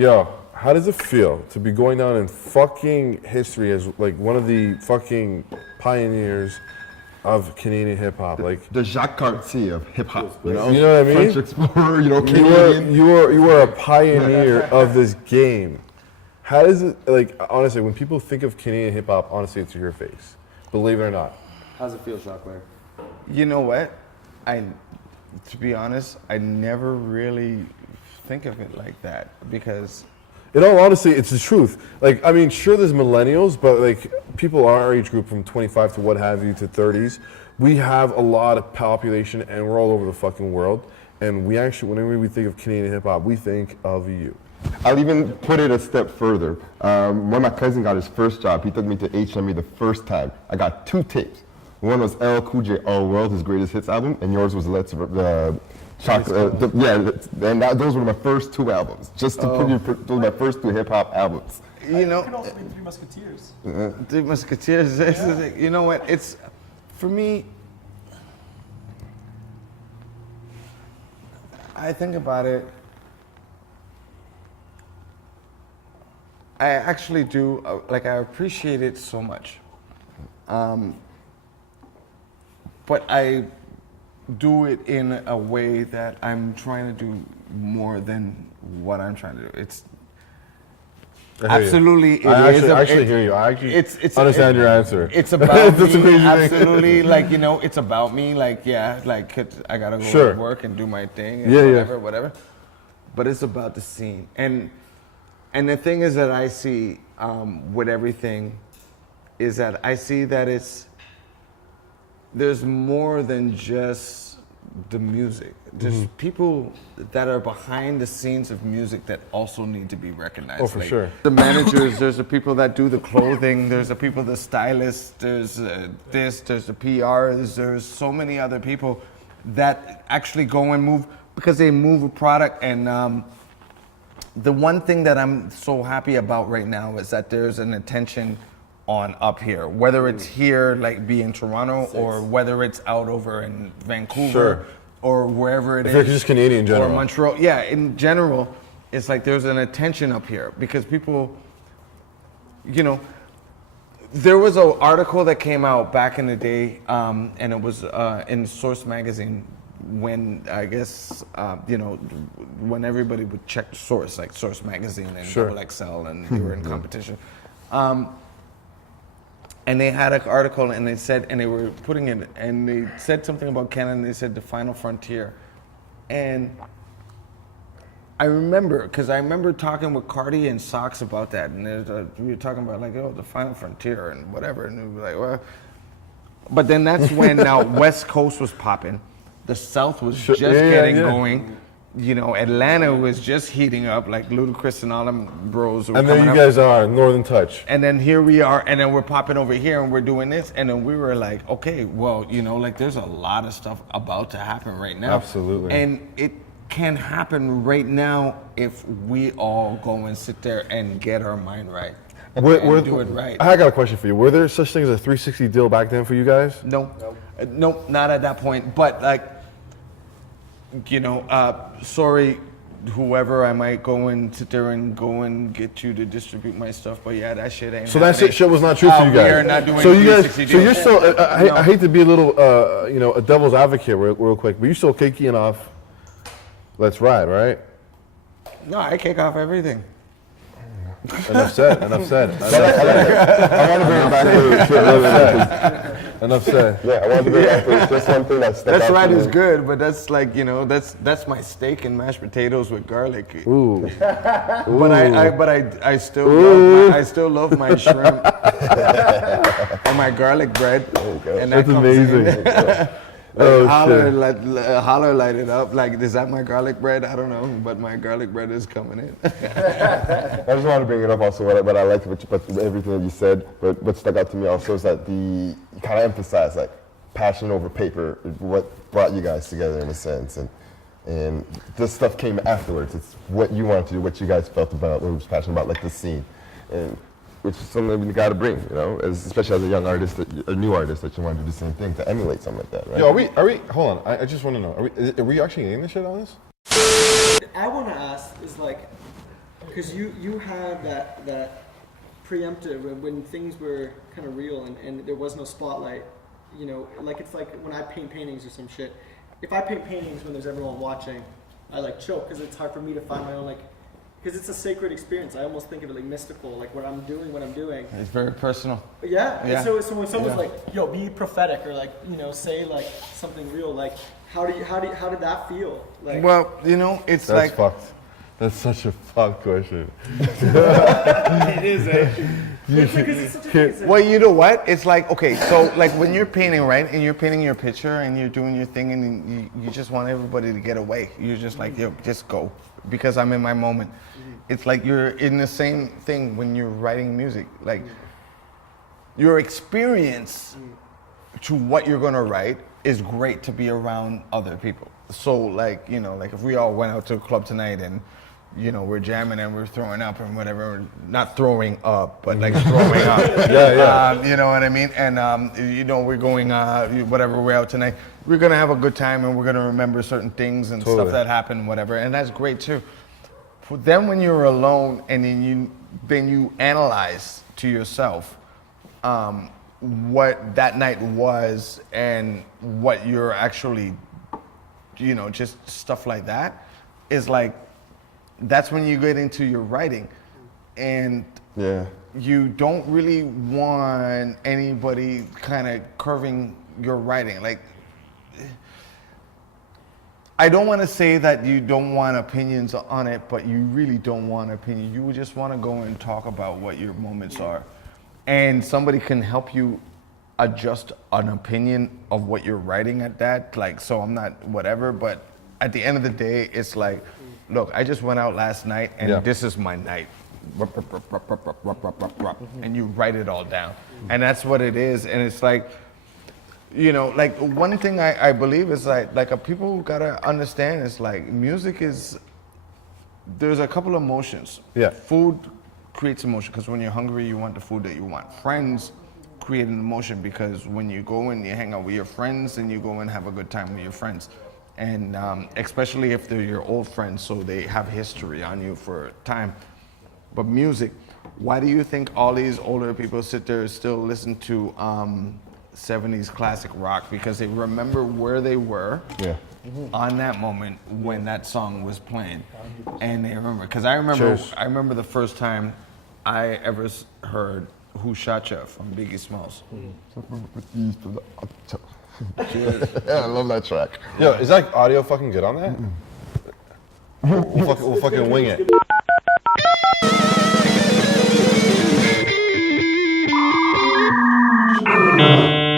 Yo, how does it feel to be going down in fucking history as like one of the fucking pioneers of Canadian hip hop? Like the Jacques Cartier of hip hop, you know what I mean? French explorer, Canadian. You were a pioneer of this game. How does it, like, honestly, when people think of Canadian hip hop, honestly, it's your face. Believe it or not. How's it feel, CHOCLAIR? You know what? To be honest, I never really think of it like that because. In all honesty, it's the truth. Like, I mean, sure, there's millennials, but like, people our age group from 25 to what have you to 30s, we have a lot of population and we're all over the fucking world. And we actually, whenever we think of Canadian hip hop, we think of you. I'll even put it a step further. When my cousin got his first job, he took me to HME the first time. I got 2 tapes. One was LL Cool J All World, his greatest hits album, and yours was Let's Chocolate. Those were my first 2 albums. Just to put you, those were my first 2 hip hop albums. You know, can also be Three Musketeers. 3 Musketeers. Yeah. You know what? It's for me. I think about it. I actually do, I appreciate it so much. But I do it in a way that I'm trying to do more than what I'm trying to do. It's absolutely, I actually hear you. I actually understand your answer. It's about me, absolutely, like, it's about me, like, yeah, like, I gotta go to work and do my thing, and whatever. But it's about the scene. And the thing is that I see with everything is that I see that there's more than just the music. There's people that are behind the scenes of music that also need to be recognized. Oh, for sure. The managers, there's the people that do the clothing, there's the people, the stylists, there's there's the PRs, there's so many other people that actually go and move because they move a product. And the one thing that I'm so happy about right now is that there's an attention on up here, whether it's here, like be in Toronto, or whether it's out over in Vancouver, or wherever it is. It's just Canadian in general. Or Montreal. Yeah, in general, it's like there's an attention up here because people, there was an article that came out back in the day, and it was in Source magazine when I guess when everybody would check Source, like Source magazine and Double XL, and they were in competition. And they had an article, and they said, and they were putting it, and they said something about Canada, and they said the final frontier. And I remember, because I remember talking with Cardi and Socks about that, and we were talking about like, the final frontier and whatever, and we were like, well. But then that's when now West Coast was popping, the South was just getting going. Atlanta was just heating up, like Ludacris and all them bros. And then you guys are Northern Touch. And then here we are, and then we're popping over here, and we're doing this, and then we were like, okay, well, like there's a lot of stuff about to happen right now. Absolutely. And it can happen right now if we all go and sit there and get our mind right. And do it right. I got a question for you. Were there such things as a 360 deal back then for you guys? No, not at that point. But like, sorry, whoever, I might go and sit there and go and get you to distribute my stuff, but yeah, that shit ain't. So that shit was not true for you guys. We are not doing. So you're still. I hate to be a little, a devil's advocate real quick, but you're still kicking off. Let's Ride, right? No, I kick off everything. Enough said. I want to bring it back to Enough said. Yeah, I want to bring it back to just one thing that's That's right is good, but that's like, that's my steak and mashed potatoes with garlic. Ooh. But I still love my shrimp and my garlic bread. And that's amazing. Holler, light it up. Like, is that my garlic bread? I don't know, but my garlic bread is coming in. I just want to bring it up also, what I liked about everything that you said, but what stuck out to me also is that you kind of emphasized like passion over paper, what brought you guys together in a sense, and this stuff came afterwards. It's what you wanted to do, what you guys felt about, what you was passionate about, like the scene, and which is something that we got to bring, especially as a young artist, a new artist, that you want to do the same thing, to emulate something like that, right? Yo, are we, hold on, I just want to know, are we actually naming this shit on this? I want to ask is like, Because you had that preemptive when things were kind of real and there was no spotlight. You know, like it's like when I paint paintings or some shit. If I paint paintings when there's everyone watching, I like choke because it's hard for me to find my own like. Because it's a sacred experience. I almost think of it like mystical, like what I'm doing. It's very personal. Yeah. Yeah. And so when someone's like, "Yo, be prophetic," or like, you know, say like something real, like, how did that feel? Like, Well, you know, it's That's like fucked. That's such a fucked question. it is, eh? It's because it's such a thing. It's like- well, you know what? It's like, okay, so like when you're painting, right, and you're painting your picture and you're doing your thing and you just want everybody to get away. You're just like, yo, just go because I'm in my moment. It's like you're in the same thing when you're writing music. Like your experience to what you're gonna write is great to be around other people. So like, you know, like if we all went out to a club tonight and you know, we're jamming and we're throwing up and whatever, not throwing up, but like throwing up. Yeah. You know what I mean? And, you know, we're going, whatever, we're out tonight. We're going to have a good time and we're going to remember certain things and Totally. stuff that happened, whatever. And that's great too. But then when you're alone and then you analyze to yourself what that night was and what you're actually, you know, just stuff like that is like, that's when you get into your writing and Yeah. you don't really want anybody kind of curving your writing. Like, I don't want to say that you don't want opinions on it, but you really don't want opinion. You just want to go and talk about what your moments are. And somebody can help you adjust an opinion of what you're writing at that. Like, so I'm not whatever, but at the end of the day, it's like, look, I just went out last night and this is my night. And you write it all down. And that's what it is. And it's like, you know, like one thing I believe is like people gotta understand is like music is, there's a couple of emotions. Yeah. Food creates emotion because when you're hungry, you want the food that you want. Friends create an emotion because when you go and you hang out with your friends and you go and have a good time with your friends. And especially if they're your old friends, so they have history on you for time. But music, why do you think all these older people sit there and still listen to 70s classic rock? Because they remember where they were on that moment when that song was playing. And they remember, because I remember the first time I ever heard Who Shot Ya from Biggie Smalls. Yeah, I love that track. Yo, is that audio fucking good on that? We'll fucking wing it.